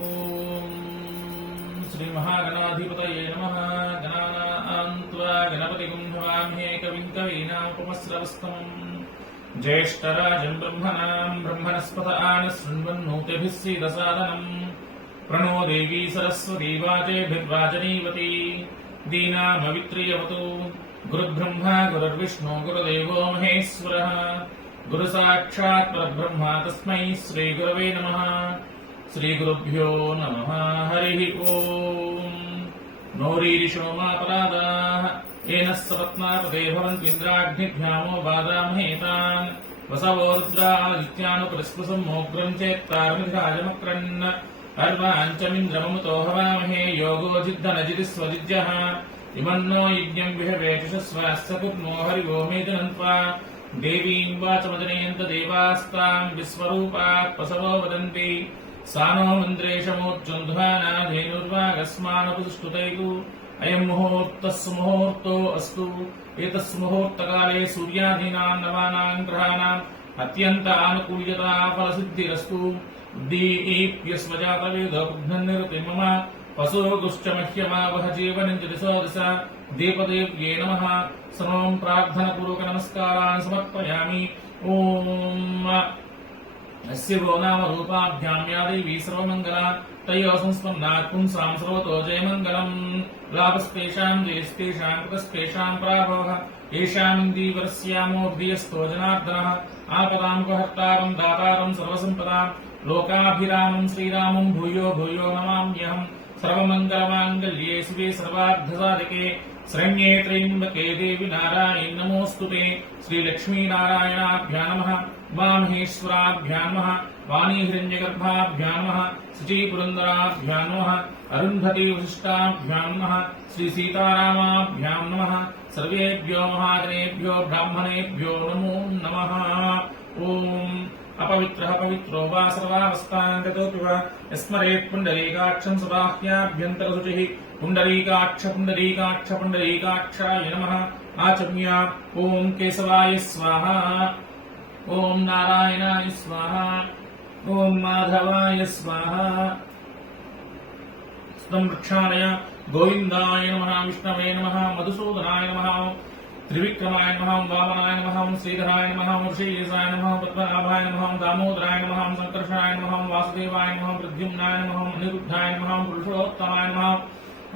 ఓం శ్రీ మహాగణాధిపతయే నమః. గణానాం త్వా గణపతిం భవామహే కవిం కవీనాముపమస్రవస్తమం. జ్యేష్ఠరాజం బ్రహ్మణస్పత శృణ్వన్నోతిభిः सीदसादनम्. प्रणो देवी सरस्वती वाजेभिर्वाजनीवती. दीनामवित्रियवतु. गुरुर्ब्रह्मा गुरुर्विष्णु गुरुदेवो महेश्वरः. गुरुसाक्षात् परब्रह्म तस्मै श्रीगुरवे नमः. श्रीगुरुभ्यो नमः. हरिः ओम्. नौरीरिषो मापरादाः येन सपत्नापते भवन्त्विन्द्राग्निभ्यामो बाधामहे तान्. वसवो रुद्रादित्यानुपरिस्पृशम् मोग्रम् चेत्तारमिधाजमक्रन्. अर्वाञ्चमिन्द्रममुतो हवामहे योगो जिद्धनजिति स्वजिज्यः. इमन्नो यज्ञम् विहवेचुषस्वास्य कुर्मो हरिवो मेदनन्त्वा. देवीम् वाचमदनेऽन्त देवास्ताम् विश्वरूपात् पसवो वदन्ति. सानो मन्द्रेशमूर्चन्द्वाना धेनुर्वागस्मानपुष्टुतैकु. अयम् मुहूर्तः सुमुहूर्तो अस्तु. एतस्य मुहूर्तकाले सूर्यादीनाम् नवानाम् ग्रहाणाम् अत्यन्त आनुकूल्यता फलसिद्धिरस्तु. दीप्यस्वजातवेदपुघ्नन्निरति मम पशुगुश्च मह्यमावह जीवनिञ्च दिशो दिश. दीपदेव्ये नमः. समम् प्रार्थनपूर्वक नमस्कारान् समर्पयामि. ओम् अस्य वो नाम रूपाभ्याम् या देवी सर्वमङ्गला. तयोः संस्पन्नात् पुंसाम् सर्वतो जयमङ्गलम्. लाभस्तेषाम् जयस्तेषाम् कृतस्तेषाम् पराभवः. येषाम् दीवरस्यामोर्धियस्तो जनार्दनः. आपदाम् उपहर्तारम् दातारम् सर्वसम्पदाम्. लोकाभिरामम् श्रीरामम् भूयो भूयो नमाम्यहम्. सर्वमङ्गलमाङ्गल्ये शिवे सर्वार्थसाधिके शरण्ये त्र्यम्बके देवि नारायणि नमोऽस्तुते. श्रीलक्ष्मीनारायणाभ्यां नमः. उमामहेश्वराभ्यां नमः. वाणीहिरण्यगर्भाभ्यां नमः. शुचीपुरन्दराभ्यां नमः. अरुन्धती वसिष्ठाभ्यां नमः. श्रीसीतारामाभ्यां नमः. सर्वेभ्यो महाजनेभ्यो ब्राह्मणेभ्यो नमो नमः. ओम् अपवित्रः पवित्रो वा सर्वावस्थान् गतोऽपि वा यस्मरेत् पुण्डरीकाक्षं सबाह्याभ्यन्तरशुचिः. पुण्डरीकाक्ष पुण्डरीकाक्ष पुण्डरीकाक्षाय नमः. आचम्य ॐ केशवाय स्वाहा. ॐ नारायणाय स्वाहा. ॐ माधवाय स्वाहा. स्तंवृक्षाणय गोविन्दाय नमः. विष्णवे नमः. मधुसूदनाय नमः. त्रिविक्रमाय नमः. वामनाय नमः. श्रीधराय नमः. ऋषिकेशाय नमः. पद्मनाभाय नमः. दामोदराय नमः. संकर्षणाय नमः. वासुदेवाय नमः. प्रद्युम्नाय नमः. अनिरुद्धाय नमः. पुरुषोत्तमाय नमः.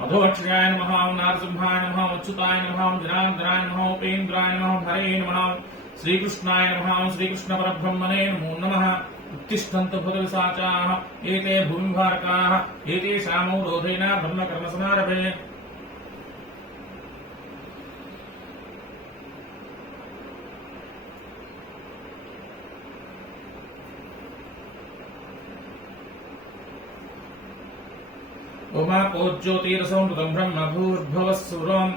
अधोक्षयाय नमः. नारसिंहाय नमः. अच्युताय नमः. जनार्दनाय नमः. उपेन्द्राय नमः. हरे नमः. श्रीकृष्णाय नमः. श्रीकृष्णपरब्रह्मणे नमो नमः. उत्तिष्ठन्तु भूतविशाचाः एते भूमिभारकाः. एतेषामो रोधेन ब्रह्मकर्मसमारभे. उमापोज्योतिरसंवृतं ब्रह्म भूर्भुवः सुरं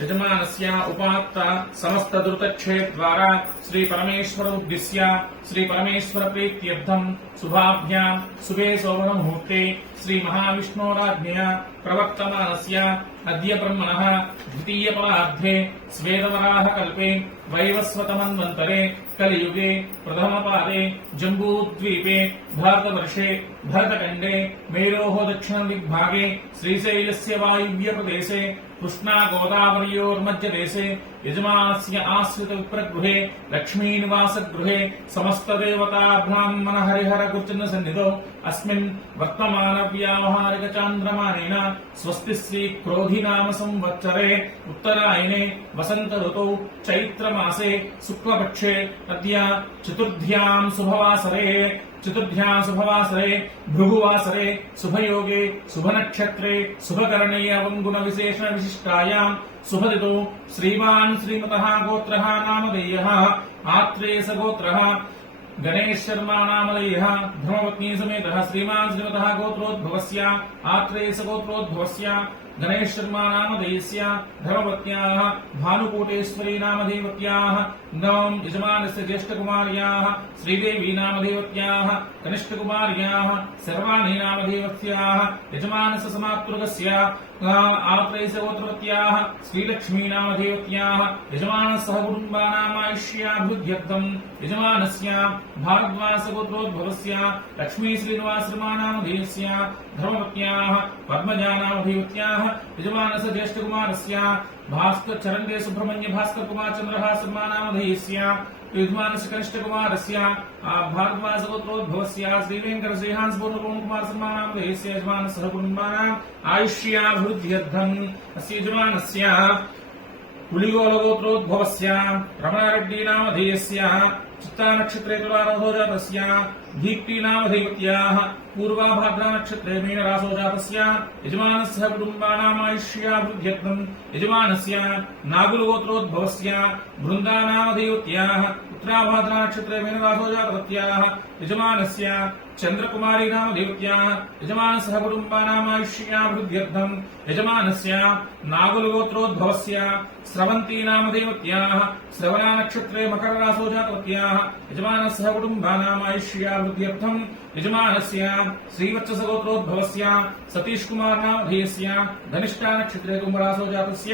यजमानस्य उपात्त समस्त दुर्तक्षेद्वारा श्री परमेश्वर उद्दिश्य श्री परमेश्वर प्रीत्यर्थं शुभाभ्यां शुभे सौवन मुहूर्ते श्री महाविष्णोराज्ञया प्रवर्तमानस्य अद्य ब्रह्मणः द्वितीय परार्धे स्वेदवराह कल्पे वैवस्वतमन्वन्तरे कलियुगे प्रथमपादे जम्बूद्वीपे भारतवर्षे भरतखण्डे मेरोः दक्षिणदिग्भागे श्रीशैलस्य वायव्य प्रदेशे कृष्णा गोदावर्योर्मध्यदेशे यजमानस्य आश्रित विप्रगृहे लक्ष्मीनिवासगृहे समस्तदेवता ब्राह्मण हरिहर गुर्जन सन्निधौ अस्मिन् वर्तमानव्यावहारिकचान्द्रमानेन स्वस्ति श्री क्रोधिनाम संवत्सरे उत्तरायणे वसंत ऋतौ चैत्रमासे शुक्लपक्षे अद्य चतुर्थ्यां शुभवासरे भृगुवासरे शुभयोगे शुभनक्षत्रे शुभकरणे अवङ्गुण विशेष विशिष्टायां शुभदितौ श्रीमान् श्रीमतः गोत्रः नामधेयः आत्रेयस गोत्रः गणेश शर्मा नामधेयः धर्मपत्नी समेतः श्रीमान् श्रीमतः गोत्रोद्भवस्य आत्रेयस गोत्रोद्भवस्य गणेश शर्मा नामधेयस्य धर्मपत्न्याः भानुकोटेश्वरी नामधेयवत्याः नवम यजमानस्य ज्येष्ठकुमार्याः श्रीदेवी नामधेयवत्याः कनिष्ठकुमार्याः सर्वाणि नामधेयवत्याः यजमानस्य समातुर्गस्य आत्रैसगोत्रवत्याः श्रीलक्ष्मी नामधेयवत्याः यजमानस्य कुटुम्बानामायुष्याभिवृद्ध्यर्थम् यजमानस्य भारद्वाजगोत्रोद्भवस्य लक्ष्मी श्रीनिवासशर्मा नामधेयस्य धर्मपत्न्याः पद्मजा नामधेयवत्याः यजमानस्य ज्येष्ठकुमारस्य भास्कर चरंगे सुब्रह्मण्य भास्कर कुमार चंद्रहास शर्मा नामधेयस्य यजमानस्य कनिष्ठकुमारस्य भारद्वाजगोत्रोद्भवस्य श्रीवेंकट श्रीहांस पूर्णकुमार शर्मा नामधेयस्य यजमानस्य कुटुम्बानाम् आयुष्याभिवृद्ध्यर्थम् अस्य यजमानस्य पुलिगोलगोत्रोद्भवस्य रमणारेड्डी नामधेयस्य चित्ता नक्षत्रे तुलारासो जातस्य दीप्ति नामधेयवत्याः पूर्वाभाद्रा नक्षत्रे मीनरासो जातस्य यजमानस्य कुटुम्बानामायुष्याभिवृद्ध्यर्थम् यजमानस्य नागुलगोत्रोद्भवस्य बृन्दा नामधेयवत्याः उत्तराभाद्रा नक्षत्रे मीनरासो जातवत्याः यजमानस्य चंद्रकुमारी नामधेयवत्याः यजमानस्य कुटुम्बानामायुष्याभिवृद्ध्यर्थम् यजमानस्य नागुलगोत्रोद्भवस्य स्रवन्ती नामधेयवत्याः श्रवणा नक्षत्रे मकररासो जातवत्याः यजमानस्य कुटुम्बानामायुष्याभिवृद्ध्यर्थम् यजमानस्य श्रीवत्सगोत्रोद्भवस्य सतीश कुमार नामधेयस्य धनिष्ठा नक्षत्रे कुम्भरासो जातस्य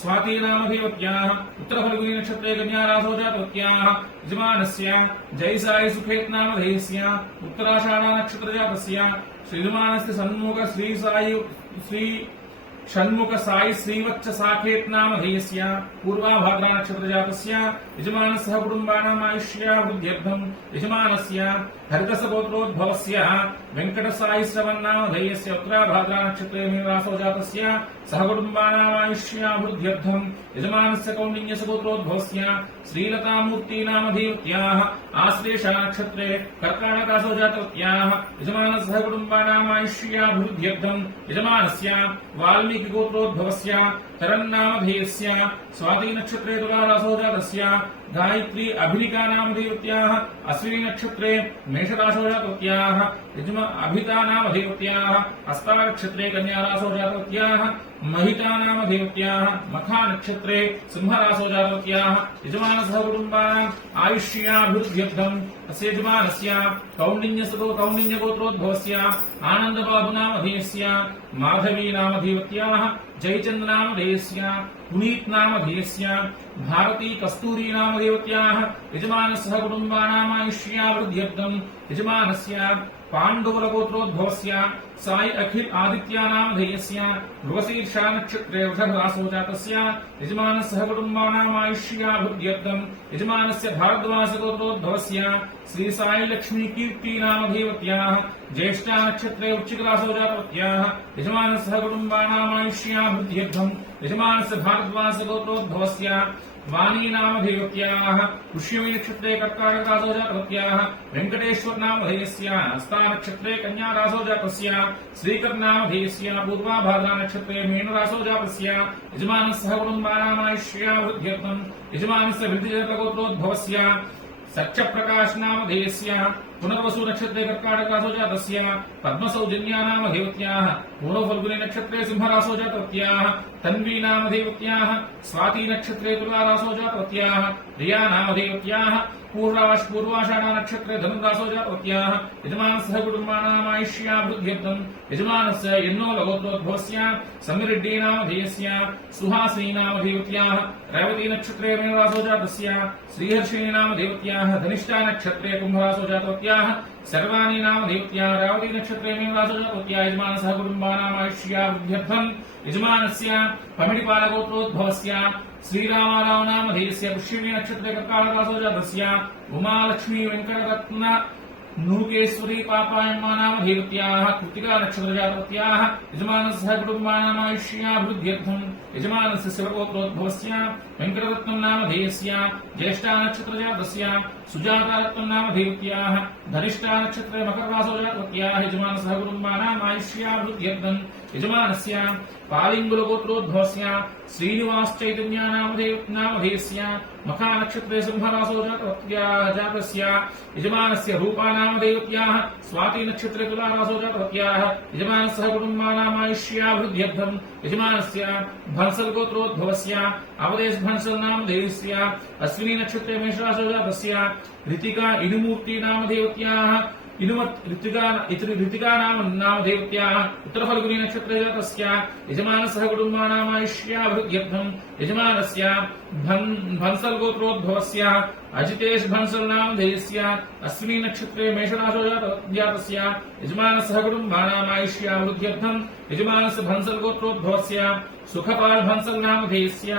स्वाति नामधेयवत्याः उत्तरफल्गुनी नक्षत्रे कन्यारासो जातवत्याः यजमानस्य जयसाई सुखेत नामधेयस्य उत्तराषाढा नक्षत्र जातस्य श्रीयजमानस्य श्री षण्मुख साई श्रीवत्स साकेत नामधेयस्य पूर्वाभाद्रा नक्षत्र जातस्य यजमानस्य कुटुम्बानामायुष्याभिवृद्ध्यर्थम् यजमानस्य हरितसगोत्रोद्भवस्य वेंकट साई श्रवण नामधेयस्य उत्तराभाद्रा नक्षत्रे मीनरासो जातस्य सहकुटुम्बानामायुष्याभिवृद्ध्यर्थम् यजमानस्य कौण्डिन्यसगोत्रोद्भवस्य श्रीलतामूर्ति नामधेयवत्याः आश्लेषा नक्षत्रे कर्काटकरासो जातवत्याः यजमानस्य कुटुम्बानामायुष्याभिवृद्ध्यर्थम् यजमानस्य वाल्मीकि गोत्रोद्भवस्य तरन्नामधेयस्य स्वाति नक्षत्रे तुलारासो जातस्य गायत्री अभिलिका नामधेयवत्याः अश्विनी नक्षत्रे मेषरासो जातवत्याः अभिता नामधेयवत्याः हस्ता नक्षत्रे कन्यारासो जातवत्याः महिता नामधेयवत्याः मखा नक्षत्रे सिंहरासो जातवत्याः यजमानस्य कुटुम्बानाम् आयुष्याभिवृद्ध्यर्थम् अस्य यजमानस्य कौण्डिन्यगोत्रोद्भवस्य आनन्दबाबु नामधेयस्य माधवी नामधेयवत्याः जयचंद नामधेयस्य पुनीत नामधेयस्य भारती कस्तूरी नामधेयवत्याः यजमानस्य कुटुम्बानामायुष्याभिवृद्ध्यर्थम् यजमानस्य पाण्डुकुलगोत्रोद्भवस्य साई अखिल आदित्या नामधेयस्य मृगशीर्षा नक्षत्रे वृषभरासो जातस्य यजमानस्य कुटुम्बानामायुष्याभिवृद्ध्यर्थम् यजमानस्य भारद्वाजगोत्रोद्भवस्य श्री साई लक्ष्मी कीर्ति नामधेयवत्याः ज्येष्ठा नक्षत्रे वृश्चिकरासो जातवत्याः यजमानस्य कुटुम्बानामायुष्याभिवृद्ध्यर्थम् यजमानस्य भारद्वाजगोत्रोद्भवस्य वाणी नामधेयवत्याः पुष्यमी नक्षत्रे कर्काटकरासो जातवत्याः वेंकटेश्वर नामधेयस्य हस्ता नक्षत्रे कन्यारासो जातस्य श्रीकर नामधेयस्य पूर्वाभाद्रा नक्षत्रे मीनरासो जातस्य यजमानस्य कुटुम्बानामायुष्याभिवृद्ध्यर्थम् यजमानस्य वृद्धिजगोत्रोद्भवस्य सत्यप्रकाश नामधेयस्य पुनर्वसु नक्षत्रे कर्काटकरासो जातस्य पद्मसौजन्या नामधेयवत्याः पूर्वफल्गुनी नक्षत्रे सिंहरासो जातवत्याः तन्वी नामधेयवत्याः स्वाति नक्षत्रे तुलारासो जातवत्याः रिया नामधेयवत्याः पूर्वाषाढा नक्षत्रे धनुरासो जातवत्याः यजमानस्य कुटुम्बानामायुष्याभिवृद्ध्यर्थम् यजमानस्य यन्नोलगोत्रोद्भवस्य समिरेड्डी नामधेयस्य सुहासिनी नामधेयवत्याः रेवती नक्षत्रे मीनरासो जातस्य श्रीहर्षिणी नामधेयवत्याः धनिष्ठा नक्षत्रे कुम्भरासो जातवत्याः सर्वाणि नामधेयवत्याः रेवती नक्षत्रे मीनरासो जातवत्याः यजमानस्य कुटुम्बानामायुष्याभिवृद्ध्यर्थम् यजमानस्य पमिडिपालगोत्रोद्भवस्य श्रीरामाराव नामधेयस्य पुष्यमी नक्षत्रे कर्काटकरासो जातस्य उमालक्ष्मी वेंकटरत्न नूकेश्वरी पापायम्मा नामधेयवत्याः कृत्तिका नक्षत्र जातवत्याः यजमानस्य कुटुम्बानामायुष्याभिवृद्ध्यर्थम् यजमानस्य शिवगोत्रोद्भवस्य वेंकटरत्नं नामधेयस्य ज्येष्ठा नक्षत्र जातस्य सुजातारत्नं नामधेयवत्याः धनिष्ठा नक्षत्रे मकररासो जातवत्याः यजमानस्य कुटुम्बानामायुष्याभिवृद्ध्यर्थम् यजमानस्य पालिङ्गुलगोत्रोद्भवस्य श्रीनिवासचैतन्यानामधेयस्य मखानक्षत्रे सिंहरासो जातस्य यजमानस्य रूपानामधेयत्याः स्वातिनक्षत्रे तुलारासो जातवत्याः यजमानस्य कुटुम्बानामायुष्याभिवृद्ध्यर्थम् यजमानस्य भंसलगोत्रोद्भवस्य अवधेशभंसलनामधेयस्य अश्विनी नक्षत्रे मेषरासो जातस्य ऋतिका इनुमूर्तिनामधेयत्याः ऋतिका नामधेयत्याः उत्तरफल्गुनी नक्षत्रे जातस्य यजमानस्य कुटुम्बानामायुष्याभिवृद्ध्यर्थम् यजमानस्य भंसलगोत्रोद्भवस्य अजितेश भंसलनामधेयस्य अश्विनी नक्षत्रे मेषरासो जातस्य यजमानस्य कुटुम्बानामायुष्याभिवृद्ध्यर्थम् यजमानस्य भंसलगोत्रोद्भवस्य सुखपाल भंसलनामधेयस्य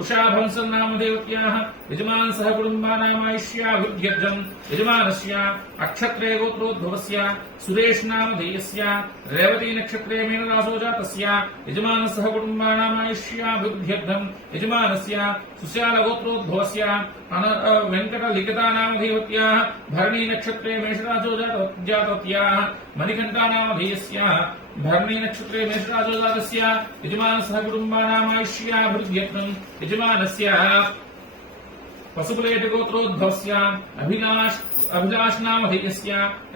उषा भंसलनामधेयत्याः यजमानस्य कुटुम्बानामायुष्याभिवृद्ध्यर्थम् यजमानस्य अक्षत्रे गोत्रोद्भवस्य सुरेश नामधेयस्य रेवती नक्षत्रे मीनरासो जातस्य यजमानस्य कुटुम्बानामायुष्याभिवृद्ध्यर्थम् यजमानस्य सुशालगोत्रोद्भवस्य वेङ्कटलिखितानामधेयत्याः भरणी नक्षत्रे मेषरासो जातवत्याः मणिकण्ठानामधेयस्य भरणी नक्षत्रे मेषरासो जातस्य यजमानस्य कुटुम्बानामायुष्याभिवृद्ध्यर्थम् यजमानस्य पशुपलेटगोत्रोद्भवस्य अभिलाष नामधेयस्य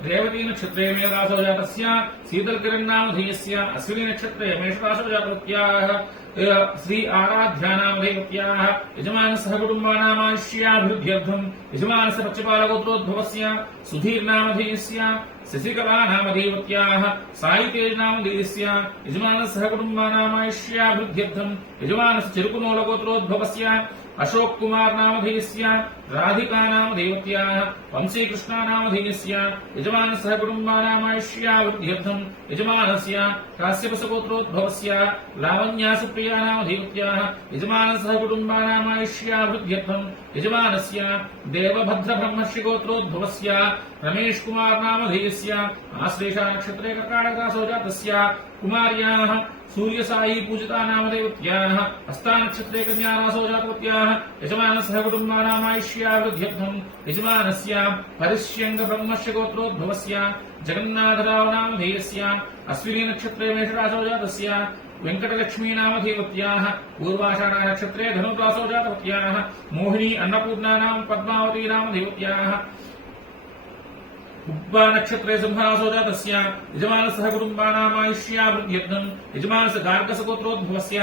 रेवती नक्षत्रे मेषरासो जातस्य शीतलकिरण्नामधेयस्य अश्विनी नक्षत्रे मेषरासो जातवत्याः श्री आराध्यानामधेयत्याः यजमानस्य कुटुम्बानामायुष्याभिवृद्ध्यर्थम् यजमानस्य पक्षपालगोत्रोद्भवस्य सुधीर्नामधेयस्य शशिकलानामधेयत्याः सायितेजनामधेयस्य यजमानस्य कुटुम्बानामायुष्याभिवृद्ध्यर्थम् यजमानस्य चिरुकुनोलगोत्रोद्भवस्य अशोक कुमार नामधेयस्य राधिका नामधेयत्याः वंशीकृष्णा नामधेयस्य यजमानस्य कुटुम्बानामायुष्याभिवृद्ध्यर्थम् यजमानस्य काश्यपसगोत्रोद्भवस्य लावण्यासप्रिया नामधेयत्याः यजमानस्य कुटुम्बानामायुष्याभिवृद्ध्यर्थम् यजमानस्य देवभद्रब्रह्मर्षि गोत्रोद्भवस्य रमेश कुमार नामधेयस्य आश्लेषा नक्षत्रे कर्काटकरासो जातस्य कुमार्याः सूर्यसायी पूजिता नामधेयत्याः हस्ता नक्षत्रे कन्यारासो जातवत्याः यजमानस्य कुटुम्बानामायुष्याभिवृद्ध्यर्थम् यजमानस्य हरिश्यङ्ग ब्रह्मस्य गोत्रोद्भवस्य जगन्नाथराव नामधेयस्य अश्विनी नक्षत्रे मेषरासो जातस्य वेङ्कटलक्ष्मी नामधेयत्याः पूर्वाषाढा नक्षत्रे धनुरासो जातवत्याः मोहिनी अन्नपूर्णा नाम पद्मावती नामधेयत्याः उब्बा नक्षत्रे सिंहरासो जातस्य यजमानस्य कुटुम्बानामायुष्याभिवृद्ध्यर्थम् यजमानस्य गार्गसगोत्रोद्भवस्य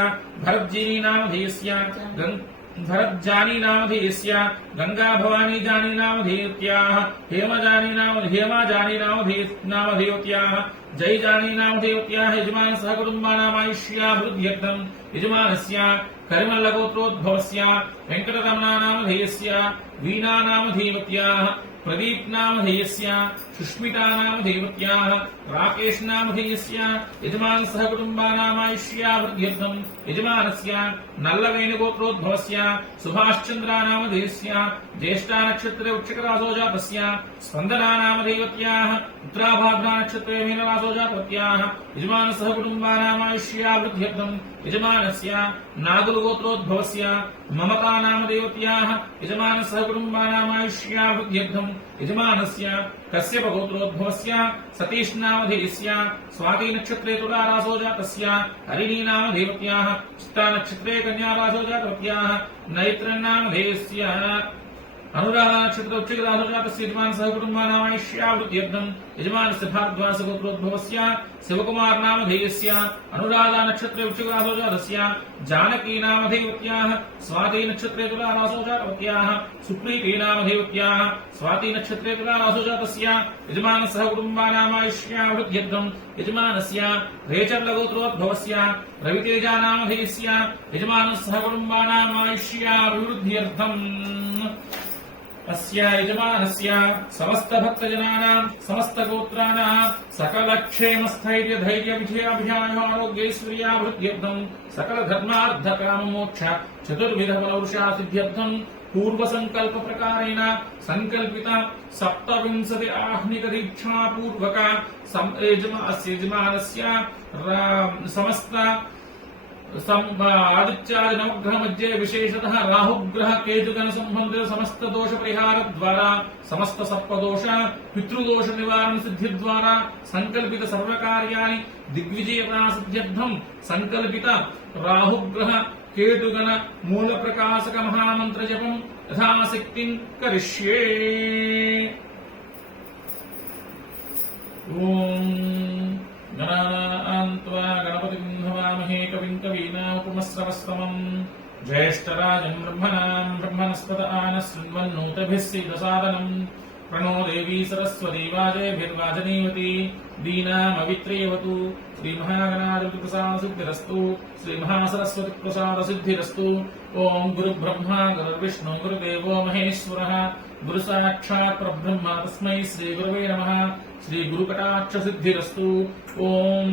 भरतजीनी नामधेयस्य भरतजानी नामधेयस्य गंगा भवानी जानी नामधेयत्याः हेमाजानी नामधेयत्याः जय जानी नामधेयत्याः यजमानस्य कुटुम्बानामायुष्याभिवृद्ध्यर्थम् यजमानस्य करिमल्लगोत्रोद्भवस्य वेङ्कटरमणा नामधेयस्य वीणा नामधेयत्याः प्रदीप नामधेयस्य सुष्मिता नामधेयत्याः राकेश नामधेयस्य यजमानस्य कुटुम्बानामायुष्याभिवृद्ध्यर्थम् यजमानस्य नल्लवेणुगोत्रोद्भवस्य सुभाषचन्द्रा नामधेयस्य ज्येष्ठा नक्षत्रे वृश्चिकरासो जातस्य स्पन्दना नामधेयत्याः उत्तराभाद्रा नक्षत्रे मीनरासो जातवत्याः यजमानस्य कुटुम्बानामायुष्याभिवृद्ध्यर्थम् यजमानस्य नागुलगोत्रोद्भवस्य ममता नामधेयत्याः यजमानस्य कुटुम्बानामायुष्याभिवृद्ध्यर्थम् यजमानस्य कश्यपगोत्रोद्भवस्य सतीश नामधेयस्य स्वाति नक्षत्रे तुलारासो जातस्य हरिणी नामधेयत्याः चित्ता नक्षत्रे कन्यारासो जातवत्याः नैत्रन्नामधेयस्य अनुराधा नक्षत्र वृश्चिकरासो जातस्य यजमानस्य कुटुम्बानामायुष्याभिवृद्ध्यर्थम् यजमानस्य भारद्वासगोत्रोद्भवस्य शिवकुमार नामधेयस्य अनुराधा नक्षत्रे वृश्चिकरासो जातस्य जानकी नामधेयत्याः स्वाति नक्षत्रे तुलारासो जातवत्याः सुप्रीति नामधेयत्याः स्वाति नक्षत्रे तुलारासो जातस्य यजमानस्य कुटुम्बानामायुष्याभिवृद्ध्यर्थम् यजमानस्य रेचर्लगोत्रोद्भवस्य रवितेजा नामधेयस्य यजमानस्य कुटुम्बानामायुष्याभिवृद्ध्यर्थम् अस्य यजमानस्य समस्त भक्तजनानां समस्त गोत्राणां सकल क्षेम स्थैर्य धैर्य विजयाभियानोग्यैश्वर्याभिवृद्ध्यर्थं सकल धर्मार्थ काम मोक्ष चतुर्विध फलवृषा सिद्ध्यर्थं पूर्व संकल्प प्रकारेण संकल्पित 27 आह्निक दीक्षा पूर्वक यजमानस्य समस्त आदित्यादि नवग्रह मध्ये विशेषतः राहुग्रह केतुगण संबंधित समस्त दोष परिहार द्वारा समस्त सर्पदोष पितृदोष निवारण सिद्धि द्वारा संकल्पित सर्व कार्याणि दिग्विजयता सिद्ध्यर्थं संकल्पित राहुग्रह केतुगण मूल प्रकाशक महामंत्र जपं यथाशक्तिं करिष्ये। ओम गणान्त्वा गणपतिं हवामहे कविं कवीनामुपमश्रवस्तमम् ज्येष्ठराजं ब्रह्मणस्पत आनशृण्वन्नोतभिः सीदसादनम् प्रणो देवी सरस्वती वाजेभिर्वाजनीवती दीनामवित्रेवतु श्रीमहागणाधिपतिप्रसादसिद्धिरस्तु श्रीमहासरस्वतीप्रसादसिद्धिरस्तु। ओम गुरुब्रह्मा गुरुर्विष्णु गुरुदेवो महेश्वरः गुरुसाक्षात् परब्रह्म तस्मै श्रीगुरवे नमः। श्रीगुरुकटाक्षसिद्धिरस्तु। ओम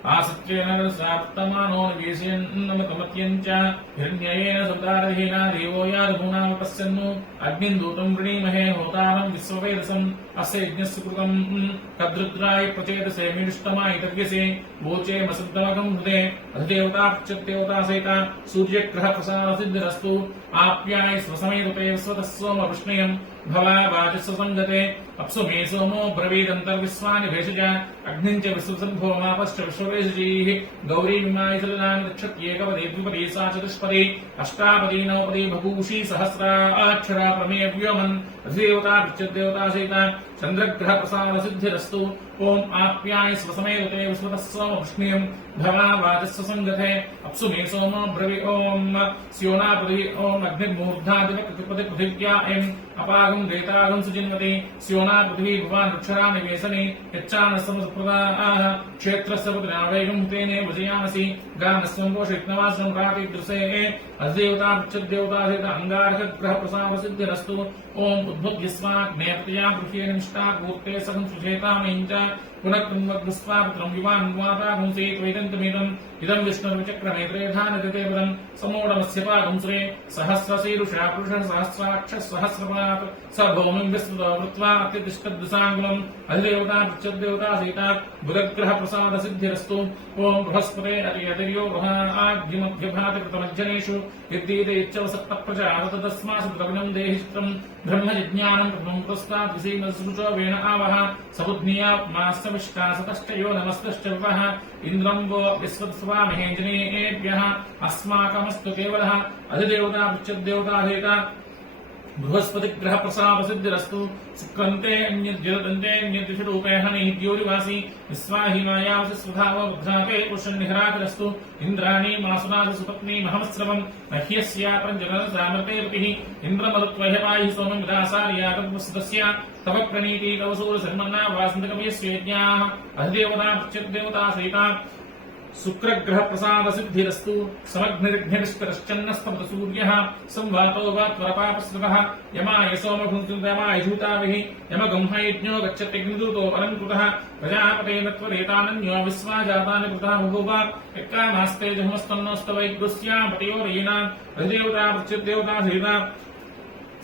आसत्येन साप्तमानो निवेशयन्नमतमत्यञ्च हिरण्ययेन समुदारहेण देवो यादमूनामपश्यन्नु अग्निं दूतं वृणीमहे होतारं विश्ववेदसम् अस्य यज्ञस्य कृतं तद्रुद्राय प्रचेतसे मीष्टमाय तव्यसे वोचे मसुद्धमकं हृदे अधिदेवता प्रत्यदेवता सहित सूर्यग्रह प्रसादसिद्धिरस्तु। आप्याय स्वसमेतते स्वतः सोम विष्णयम् भवा वाचस्वसङ्गते अप्सु मे सोमो ब्रवीदन्तर्विश्वानि भेषज अग्निं च विश्वसद्भोमापश्च विश्ववेशजीः गौरीमिमाय सलिलानि गच्छत्येकपदे द्विपदे सा चतुष्पदे अष्टापदी नवपदे बभूषी सहस्राक्षरा प्रमेय व्योमन् अधिदेवता प्रत्यदेवता सहित चन्द्रग्रह प्रसादसिद्धिरस्तु। ओम आप्याय स्वसमेतते विश्वतः सोम विष्णुयम् भवा वाचस्वसङ्गते अप्सु मे सोमो ब्रवी ओम स्योनापदी ओम अग्निर्मूर्धादिवक्तिपदे पृथिव्या एम् अपागं वेतागं सुजिन्वते स्योना पृथ्वी भवान् वृक्षरा निवेशने यच्चानसमसप्रदाः क्षेत्रस्य पुत्रावैगं हुतेने वजयामसि गानस्वं पोषयित्नवासं प्रातिदृशे अधिदेवता प्रत्यदेवता सहित अंगारकग्रह प्रसादसिद्धिरस्तु। ओम उद्भुज्यस्वाग्नेयतया पृथ्वी निष्ठा कूर्ते सखं सुचेतामेञ्च पुनक्तुम्वग्स्वापुत्रं युवान् वातागुंसे त्वैदन्तमेदम् इदं विष्णुर्विचक्रमे त्रेधानदते पदम् समोडमस्य पादं सुरे सहस्रशीरुषा पुरुषः सहस्राक्षः सहस्रपात् स भौमिं विस्तृतो वृत्वा अत्यतिष्ठद्दशाङ्गुलम् अधिदेवता प्रत्यदेवता सहिता बुधग्रह प्रसादसिद्धिरस्तु। ओम बृहस्पते अतिर्यो आद्यमध्यभाति कृतमज्जनेषु यद्दीते इच्छवसत्तप्रजावत तस्मासु द्रविणं देहि चित्रम् ब्रह्मजिज्ञानं प्रथमं पुरस्तात् विसीमसुचो वेण आवह सबुद्ध्या मास्तविष्टा सतश्चयो नमस्तश्च विवः इन्द्रं वो विश्वत्स्वामहे जनेभ्यः अस्माकमस्तु केवलः अधिदेवता प्रत्यदेवता सहिता बृहस्पति ग्रह प्रसाद सिद्धिरस्तु। शुक्रन्ते अन्यद्यदन्ते अन्यद्विषरूपे हनिः द्योरिवासी विश्वाहि मायावसि स्वधाव बुद्धापे पुरुषन्निहरातिरस्तु। इन्द्राणी मासुनासि सुपत्नी महमस्रवम् मह्यस्या पञ्चनरसामृतेऽपिः इन्द्रमरुत्वह्यपाहि सोमं विदासार्यातस्य तव प्रणीति तव सूरसन्मन्ना वासन्तकमयस्वेज्ञाः अधिदेवता प्रत्यदेवता सहिता शुक्रग्रह प्रसाद सिद्धिरस्तु। समग्निर्घ्निष्करश्चन्नस्तमत सूर्यः संवातो वा त्वरपापस्कृतः यमाय सोमभुन्तमाय धूताभिः यमगंहयज्ञो गच्छत्यग्निदूतो परङ्कृतः प्रजापतेन त्वरेतानन्यो विश्वाजातानि कृतः बभूव यक्कामास्ते जहमस्तन्नोस्तवैग्रस्यां पतयोरयिनाम् अधिदेवता प्रत्यदेवता सहिता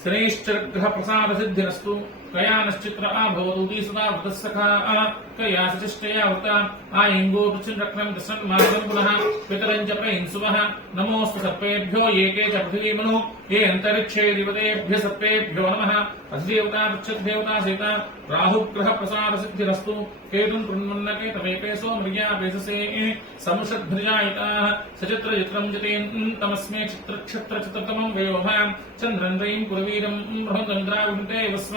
शनैश्चरग्रह प्रसाद सिद्धिरस्तु। कया नश्चित्र आभवतूति सदा वृतस्सखा कया सचिष्टया वृता आयिङ्गो पृच्छन्रक्नं दशन्मार्गं पुनः पितरं च प्रहिंसुवः नमोऽस्तु सर्पेभ्यो ये के च पृथिवीमनु ये अन्तरिक्षे दिवतेभ्य सर्पेभ्यो नमः। अधिदेवता प्रत्यदेवता सहिता राहुग्रह प्रसाद सिद्धिरस्तु। केतुं कृण्वन्नके तमेपेसो मर्यापेससे समुषद्भृजायिताः सचित्रचित्रं जतेन् तमस्मे चित्रक्षत्रचित्रतमं वयोभां चन्द्रं रयिं पुरवीरं बृहन्द्रावृन्ते वस्व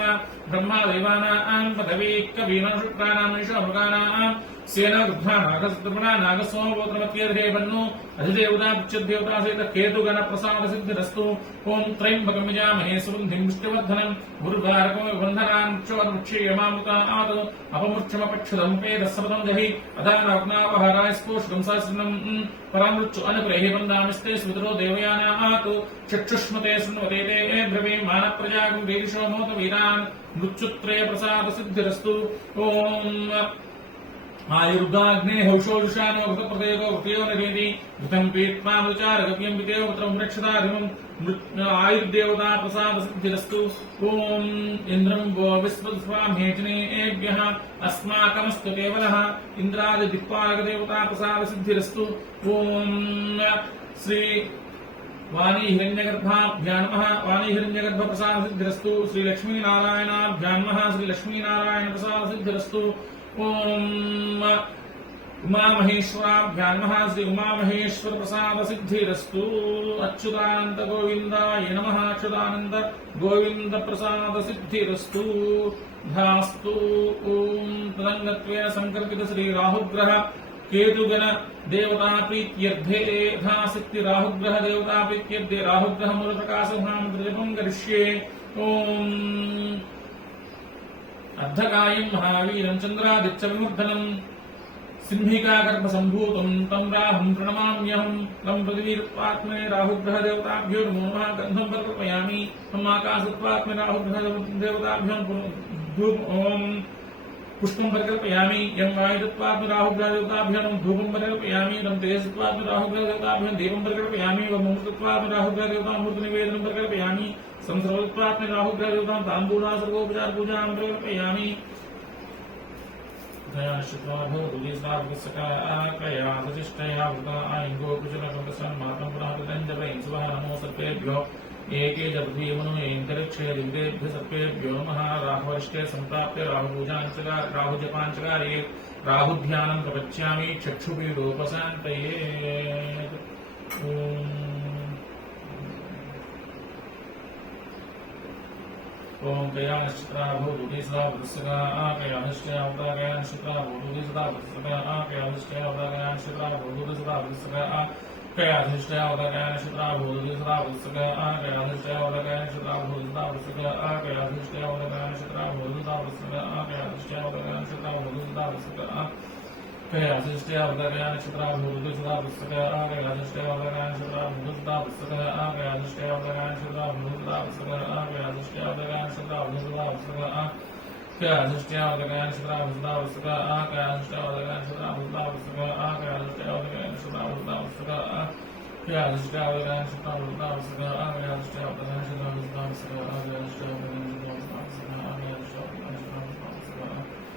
ब्रह्मादेवानां पदवी कवीनां शुक्राणां सेनागुद्धानागस्त्रिपुणा नागसोमगोत्रमत्यर्हेबन्नु अधिदेवता प्रत्यदेवता सहित केतुगण प्रसाद सिद्धिरस्तु। ओम त्रयम्बकं यजामहे सुगन्धिं पुष्टिवर्धनं गुरुवारकं बन्धनान् चोर्मुक्षीयमामुतात् अपमुक्षमपक्षदं पेदस्सपदं जहि अदानाग्नावहराय स्पोषकं सहस्रनं परामृच्चु अनुग्रहे वन्दामिस्ते स्वितरो देवयानात् चक्षुष्मते शृण्वते ते ब्रवे मानप्रजागं वेदिषो मोत वीरान् मृत्युत्रय प्रसाद सिद्धिरस्तु। ओम आयुर्गाग्ने हौषोषानो घृतप्रदेको घृतयो निर्यति घृतं पीत्वा मृचारगव्यं विदेव पुत्रं रक्षताधिमं आयुर्देवता प्रसाद सिद्धिरस्तु ओम इंद्रं वो विश्वस्वामेजनेभ्यः अस्माकमस्तु केवलः इंद्रादि दिक्पालक देवता प्रसाद सिद्धिरस्तु ओम श्री वाणी हिरण्यगर्भाभ्यां नमः वाणी हिरण्यगर्भ प्रसाद सिद्धिरस्तु श्री लक्ष्मी नारायणाभ्यां नमः श्री लक्ष्मी नारायण प्रसाद सिद्धिरस्तु ओम उमा महेश्वराभ्यां नमः श्री उमा महेश्वर प्रसाद सिद्धिरस्तु अच्युतानंद गोविंदाय नमः अच्युतानंद गोविंद प्रसाद सिद्धिरस्तु धास्तु ओम तदंगत्वेन संकल्पित श्री राहुग्रह केतुगण देवता प्रीत्यर्थे धासित्ति राहुग्रह देवता प्रीत्यर्थे राहुग्रह मूल प्रकाश जपं करिष्ये ओम अर्धकायं महावीरं चंद्रादित्य विमुग्धनं सिंहिका गर्भ संभूतं तं राहुं प्रणमाम्यहं तं पृथिवीत्वात्मने राहुग्रह देवताभ्यो नमो नमः गन्धं प्रकल्पयामि तं आकाशत्वात्मने राहुग्रह देवताभ्यो ओम पुष्पं परिकल्पयामि यं वायुत्वात्मने राहुग्रह देवताभ्यो धूपं परिकल्पयामि तं तेजस्त्वात्मने राहुग्रह देवताभ्यो दीपं परिकल्पयामि वं मूर्तत्वात्मने राहुग्रह देवतां मूर्तिनिवेदनं परिकल्पयामि संसर्गत्वात्मने राहुग्रह देवतां ताम्बूला सर्वोपचार पूजां परिकल्पयामि नमो सर्पेभ्यो एके जपधीमनो एन्तरिक्षे दिव्येभ्य सर्पेभ्यो नमः राहुवरिष्ठे सम्प्राप्ते राहुपूजाञ्चकार राहुजपाञ्चकारे राहुध्यानं प्रपच्यामि चक्षुपीडोपशान्तये ओम कयानश्चित्रा भूतुति सदा वत्सका कयानश्चया कयानश्चित्रा भूतुति सदा वत्सका कयानश्चया कयानश्चित्रा भूतुति सदा वत्सका कयानश्चया कयानश्चित्रा भूतुति सदा वत्सका कयानश्चया कयानश्चित्रा भूतुति सदा वत्सका कयानश्चया कयानश्चित्रा भूतुति सदा वत्सका कयानश्चया कयानश्चित्रा भूतुति सदा वत्सका कयानश्चया कयानश्चित्रा भूतुति सदा वत्सका कयानश्चया कयानश्चित्रा भूतुति सदा वत्सका कयानश्चया कयानश्चित्रा भूतुति सदा वत्सका कयानश्चया कयानश्चित्रा भूतुति सदा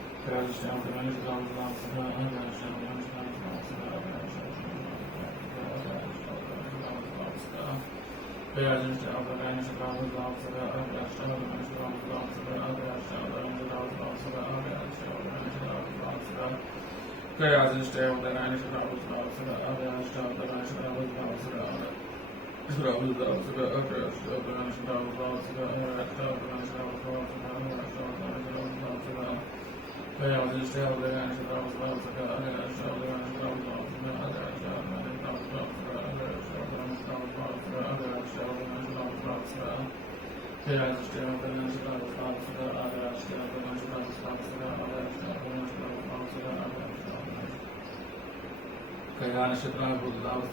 वत्सका कयानश्चया कयानश्चित्रा भूतुति सदा वत्सका कयानश्चया कयानश्चित्रा भूतुति सदा वत्सका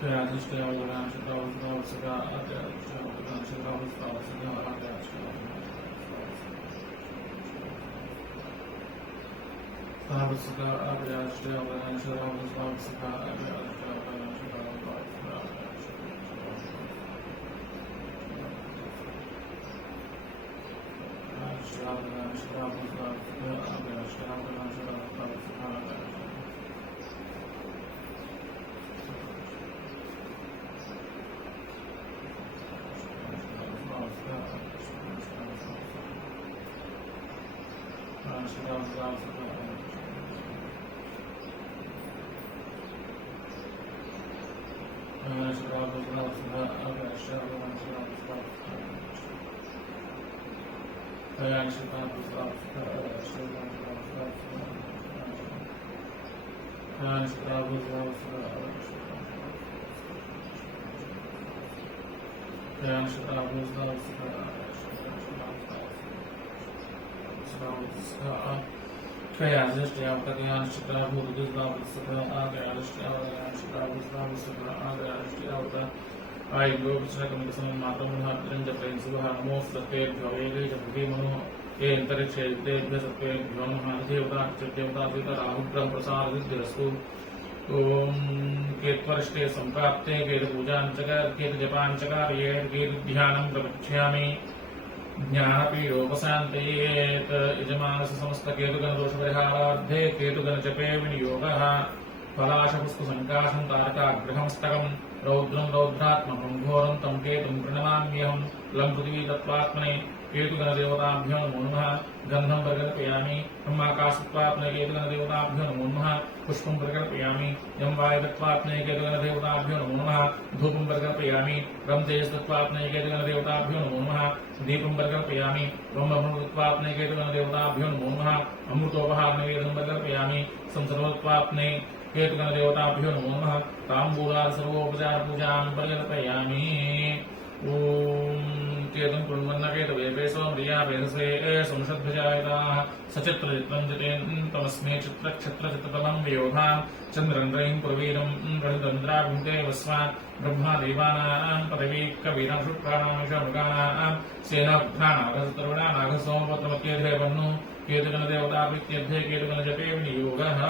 कयानश्चया कयानश्चित्रा भूतुति सदा वत्सका कयानश्चया कयानश्चित्रा भूतुति सदा वत्सका कयानश्चया कयानश्चित्रा भूतुति सदा वत्सका कयानश्चया ये अंतरिक्षे देभ्य सत्वेभ्यो नमः देवता राहुग्रह प्रसाद सिद्धिरस्तु ओम केत्वरिष्टे संप्राप्ते केतपूजाञ्चकार केतजपाञ्चकार ये केतध्यानं प्रवक्ष्यामि ज्ञानपीडोपशान्तयेत् यजमानस्य समस्तकेतुगणदोषपरिहारार्थे केतुगणजपे विनियोगः पलाशपुष्पसङ्काशं तारकाग्रहमस्तकं रौद्रं रौद्रात्मकं घोरं तं केतुं प्रणमाम्यहं लं पृथिवीतत्त्वात्मने केतुगणदेवताभ्यो नमो नमः गन्धं प्रकल्पयामि ब्रह्माकाशत्वात्मने केतुगणदेवताभ्यो नमो नमः पुष्पं प्रकल्पयामि यं वायुतत्त्वात्मने केतुगणदेवताभ्यो नमो नमः धूपं प्रकल्पयामि रं तेजस्तत्त्वात्मने केतुगणदेवताभ्यो नमो नमः दीपं प्रकल्पयामि ब्रह्मभृतत्वात्मने केतुगणदेवताभ्यो नमो नमः अमृतोपहारनिवेदनं प्रकल्पयामि संसर्वत्वात्मने केतुगणदेवताभ्यो नमो नमः ताम्बूलात् सर्वोपचारपूजां प्रकल्पयामि ओम केतुं कुर्वन्नकेतवेपेशो म्रियावेदसे संषद्भुजायताः सचित्रचित्रं जितेन्तमस्मै चित्रक्षत्रचित्रतमं वियोधां चन्द्रं रयिं पुरवीरं गणतन्द्राभिन्ते वस्वान् ब्रह्मादेवानां पदवी कवीनां शुक्राणां मृगाणां सेनापुत्राणाघसतर्वणानाघसोमपत्रमत्येधे वह्नु केतुगणदेवताप्रीत्यर्थे केतुगणजपे विनियोगः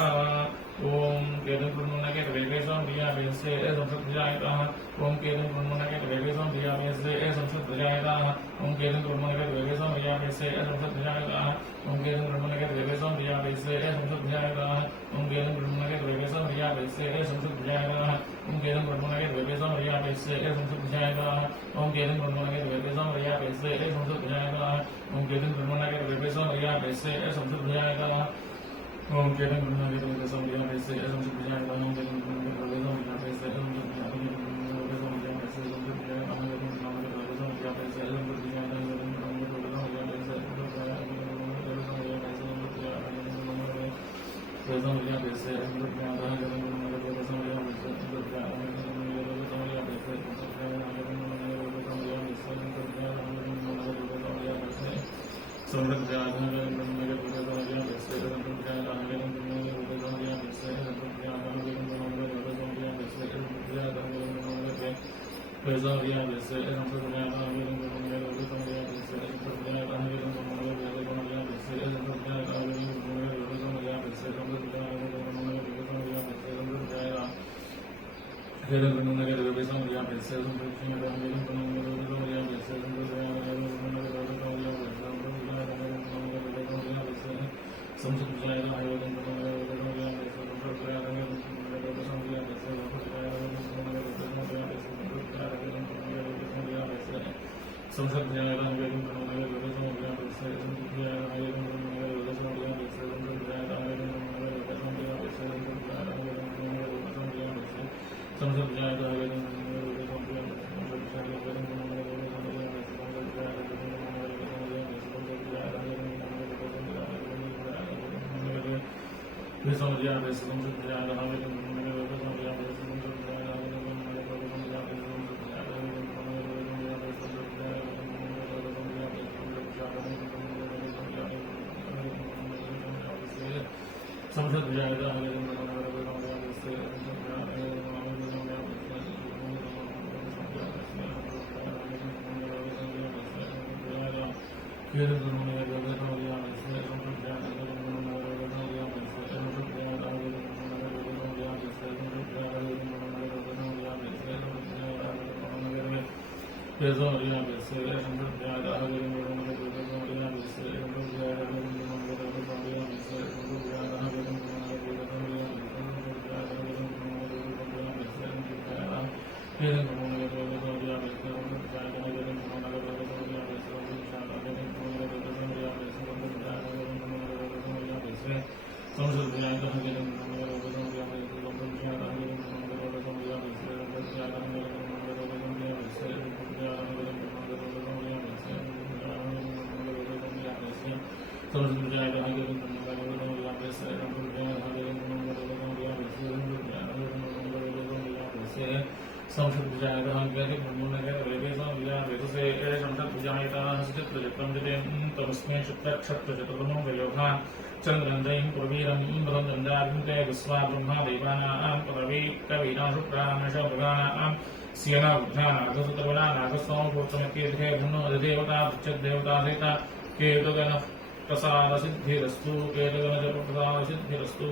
ओम केतुं कुर्वन्नकेतवेपेशो म्रियावेदसे संषद्भुजायताः ओम केतुं कुर्वन्नकेतवेपेशो म्रियावेदसे संषद्भुजायताः ओम केतुं कुर्वन्नकेतवेपेशो म्रियावेदसे संषद्भुजायताः ओम केतुं कुर्वन्नकेतवेपेशो म्रियावेदसे संषद्भुजायताः ओम केतुं कुर्वन्नकेतवेपेशो म्रियावेदसे संषद्भुजायताः ओम केतुं कुर्वन्नकेतवेपेशो म्रियावेदसे संषद्भुजायताः ओम केतुं कुर्वन्नकेतवेपेशो म्रियावेदसे संषद्भुजायताः ओम केतुं कुर्वन्नकेतवेपेशो म्रियावेदसे संषद्भुजायताः ओम केतुं कुर्वन्नकेतवेपेशो म्रियावेदसे संषद्भुजायताः ओम केतुं कुर्वन्नकेतवेपेशो म्रियावेदसे संशुद्धिजायतः ज्ञाति ब्रह्मणः वेदेशं विजावेदसे एषंशद्धिजायतः सचित्रचक्रं जपेन् तमस्मै चित्रक्षत्रचतुर्भुजं वयोधा चन्द्रन्दयं पुरवीरं बलं चन्द्रार्भिं विश्वा ब्रह्मा देवानां पदवी कवीनां शुक्रामेषभगानां सियनाबुद्धानागसुतवनानागस्वामपूर्तमकेधे धन्नो अधिदेवता प्रत्यग्देवता सहिता केतुगणः प्रसादसिद्धिरस्तु केतुगणजपप्रसादसिद्धिरस्तु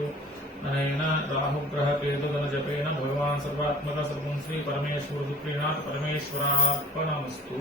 नयन राहुग्रह केतुगण जपेन भगवान सर्वात्मक सर्वं श्री परमेश्वर दुप्रीणाथ परमेश्वरार्पणमस्तु।